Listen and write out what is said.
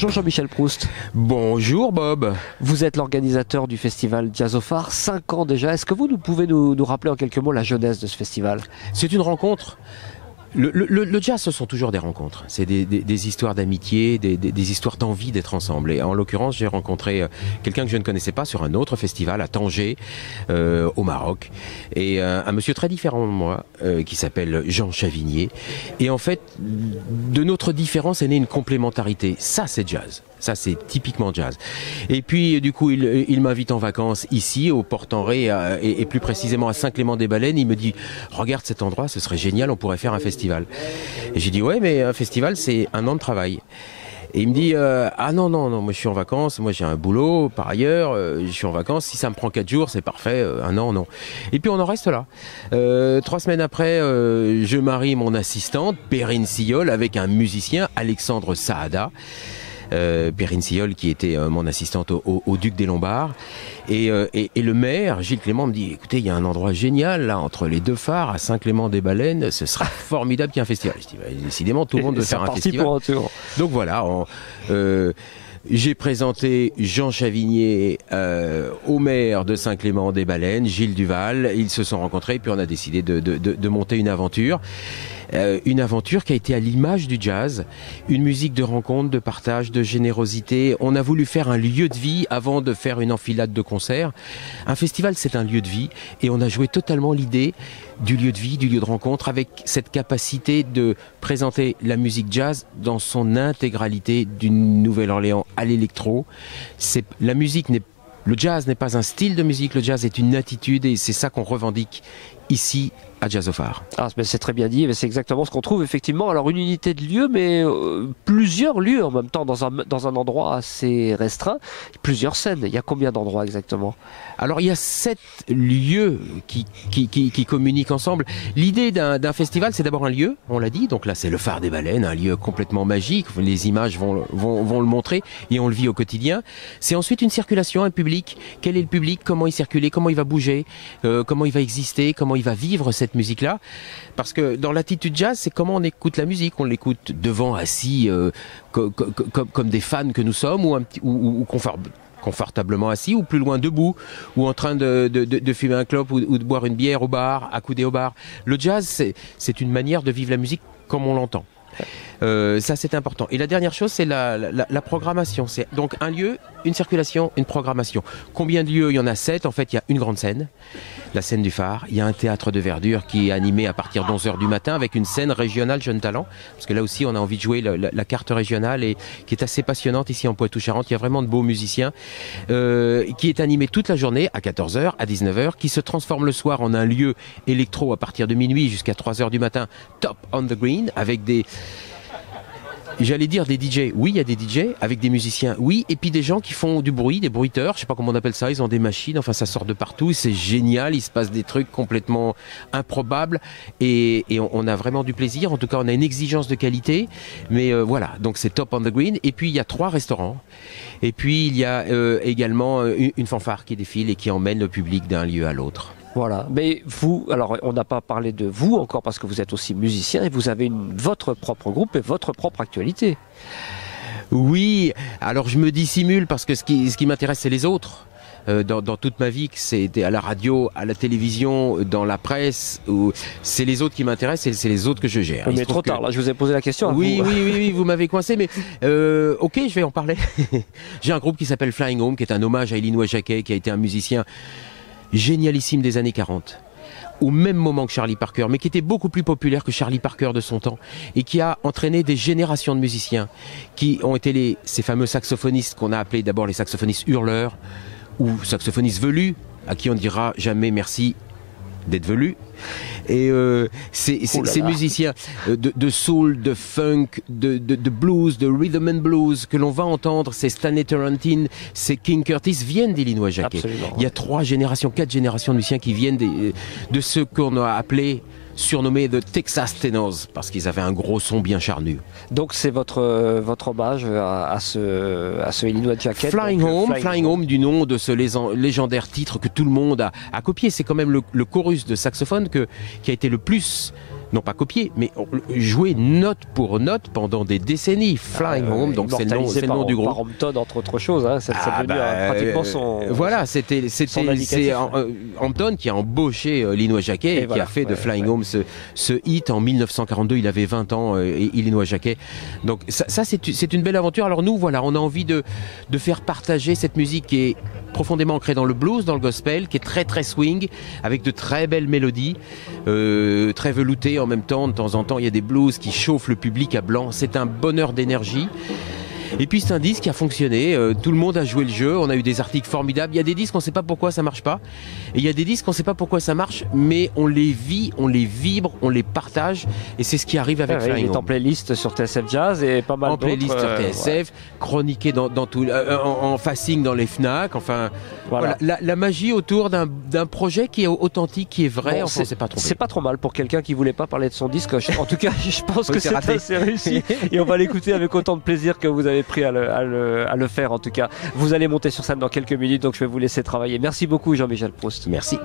Bonjour Jean-Michel Proust. Bonjour Bob. Vous êtes l'organisateur du festival Jazz au Phare, 5 ans déjà. Est-ce que vous pouvez nous rappeler en quelques mots la jeunesse de ce festival? C'est une rencontre. Le jazz, ce sont toujours des rencontres. C'est des histoires d'amitié, des histoires d'envie d'être ensemble. Et en l'occurrence, j'ai rencontré quelqu'un que je ne connaissais pas sur un autre festival à Tanger, au Maroc. Et un monsieur très différent de moi, qui s'appelle Jean Chavigné. Et en fait, de notre différence est née une complémentarité. Ça, c'est jazz. Ça, c'est typiquement jazz. Et puis, du coup, il m'invite en vacances ici, au Port-en-Ré, et plus précisément à Saint-Clément-des-Baleines. Il me dit, regarde cet endroit, ce serait génial, on pourrait faire un festival. Et j'ai dit, ouais, mais un festival, c'est un an de travail. Et il me dit, ah non, moi je suis en vacances, moi j'ai un boulot par ailleurs, je suis en vacances, si ça me prend 4 jours, c'est parfait, un an, non. Et puis on en reste là. 3 semaines après, je marie mon assistante, Perrine Sillol, avec un musicien, Alexandre Saada. Perrine Sillol qui était mon assistante au Duc des Lombards et le maire Gilles Clément me dit, écoutez, il y a un endroit génial là entre les deux phares à Saint-Clément-des-Baleines, ce sera formidable qu'il y ait un festival. Je dis, bah, décidément tout le monde veut faire un festival pour un tour. Donc voilà, j'ai présenté Jean Chavigné au maire de Saint-Clément-des-Baleines, Gilles Duval. Ils se sont rencontrés et puis on a décidé de monter une aventure. Une aventure qui a été à l'image du jazz, une musique de rencontre, de partage, de générosité. On a voulu faire un lieu de vie avant de faire une enfilade de concerts. Un festival, c'est un lieu de vie et on a joué totalement l'idée du lieu de vie, du lieu de rencontre avec cette capacité de présenter la musique jazz dans son intégralité du Nouvelle-Orléans à l'électro. Le jazz n'est pas un style de musique, le jazz est une attitude et c'est ça qu'on revendique ici à Jazz au Phare. Ah, c'est très bien dit, c'est exactement ce qu'on trouve effectivement. Alors une unité de lieu, mais plusieurs lieux en même temps dans un endroit assez restreint. Plusieurs scènes, il y a combien d'endroits exactement? Alors il y a 7 lieux qui communiquent ensemble. L'idée d'un festival, c'est d'abord un lieu, on l'a dit. Donc là c'est le Phare des Baleines, un lieu complètement magique. Les images vont le montrer et on le vit au quotidien. C'est ensuite une circulation, un public. Quel est le public? Comment il circule? Comment il va bouger? Comment il va exister? Comment il va vivre cette musique-là? Parce que dans l'attitude jazz, c'est comment on écoute la musique. On l'écoute devant, assis, comme des fans que nous sommes, ou confortablement assis, ou plus loin debout, ou en train de fumer un clope, ou de boire une bière au bar, accoudé au bar. Le jazz, c'est une manière de vivre la musique comme on l'entend. Ça c'est important. Et la dernière chose, c'est la programmation. C'est donc un lieu, une circulation, une programmation. Combien de lieux? Il y en a 7. En fait, il y a une grande scène, la scène du Phare. Il y a un théâtre de verdure qui est animé à partir de 11h du matin avec une scène régionale Jeunes Talents. Parce que là aussi, on a envie de jouer la carte régionale et qui est assez passionnante ici en Poitou-Charentes. Il y a vraiment de beaux musiciens qui est animé toute la journée à 14h, à 19h, qui se transforme le soir en un lieu électro à partir de minuit jusqu'à 3h du matin, top on the green, avec j'allais dire des DJ, oui il y a des DJ, avec des musiciens, oui, et puis des gens qui font du bruit, des bruiteurs, je sais pas comment on appelle ça, ils ont des machines, enfin ça sort de partout, c'est génial, il se passe des trucs complètement improbables et on a vraiment du plaisir, en tout cas on a une exigence de qualité, mais voilà, donc c'est top on the green, et puis il y a 3 restaurants, et puis il y a également une fanfare qui défile et qui emmène le public d'un lieu à l'autre. Voilà, mais vous, alors on n'a pas parlé de vous encore parce que vous êtes aussi musicien et vous avez votre propre groupe et votre propre actualité. Oui, alors je me dissimule parce que ce qui m'intéresse, c'est les autres. Dans toute ma vie, que c'était à la radio, à la télévision, dans la presse, c'est les autres qui m'intéressent et c'est les autres que je gère. Mais trop tard, là je vous ai posé la question. Oui, vous m'avez coincé, mais ok, je vais en parler. J'ai un groupe qui s'appelle Flying Home, qui est un hommage à Illinois Jacquet, qui a été un musicien génialissime des années 40, au même moment que Charlie Parker, mais qui était beaucoup plus populaire que Charlie Parker de son temps, et qui a entraîné des générations de musiciens, qui ont été ces fameux saxophonistes qu'on a appelés d'abord les saxophonistes hurleurs, ou saxophonistes velus, à qui on dira jamais merci d'être velu. Et ces musiciens de soul, de funk, de blues, de rhythm and blues que l'on va entendre, c'est Stanley Turrentine, c'est King Curtis, viennent d'Illinois Jacquet. Absolument. Il y a 4 générations de musiciens qui viennent de ce qu'on a appelé, surnommé The Texas Tenors, parce qu'ils avaient un gros son bien charnu. Donc c'est votre hommage à ce Illinois Jacquet. Flying Home, du nom de ce légendaire titre que tout le monde a copié. C'est quand même le chorus de saxophone qui a été le plus non pas copié, mais joué note pour note pendant des décennies. Flying Home, donc c'est le nom du groupe. Par Hampton, entre autres choses, hein, c'est devenu pratiquement son. Voilà, c'est Hampton qui a embauché Illinois Jacquet et qui a fait de Flying Home ce hit en 1942. Il avait 20 ans, Illinois Jacquet. Donc ça c'est une belle aventure. Alors nous, voilà, on a envie de faire partager cette musique qui est profondément ancrée dans le blues, dans le gospel, qui est très très swing, avec de très belles mélodies, très veloutées en même temps. De temps en temps, il y a des blues qui chauffent le public à blanc. C'est un bonheur d'énergie. Et puis c'est un disque qui a fonctionné, tout le monde a joué le jeu, on a eu des articles formidables. Il y a des disques, on ne sait pas pourquoi ça marche pas. Et il y a des disques, on ne sait pas pourquoi ça marche, mais on les vit, on les vibre, on les partage. Et c'est ce qui arrive avec Flying Home. Il est en playlist sur TSF Jazz et pas mal d'autres. En playlist sur TSF, chroniqué dans tout, en facing dans les FNAC. Enfin, voilà. La magie autour d'un projet qui est authentique, qui est vrai, on ne s'est pas trompé. C'est pas trop mal pour quelqu'un qui voulait pas parler de son disque. En tout cas, je pense que c'est assez réussi. Et on va l'écouter avec autant de plaisir que vous avez pris à le faire en tout cas. Vous allez monter sur scène dans quelques minutes, donc je vais vous laisser travailler. Merci beaucoup Jean-Michel Proust. Merci.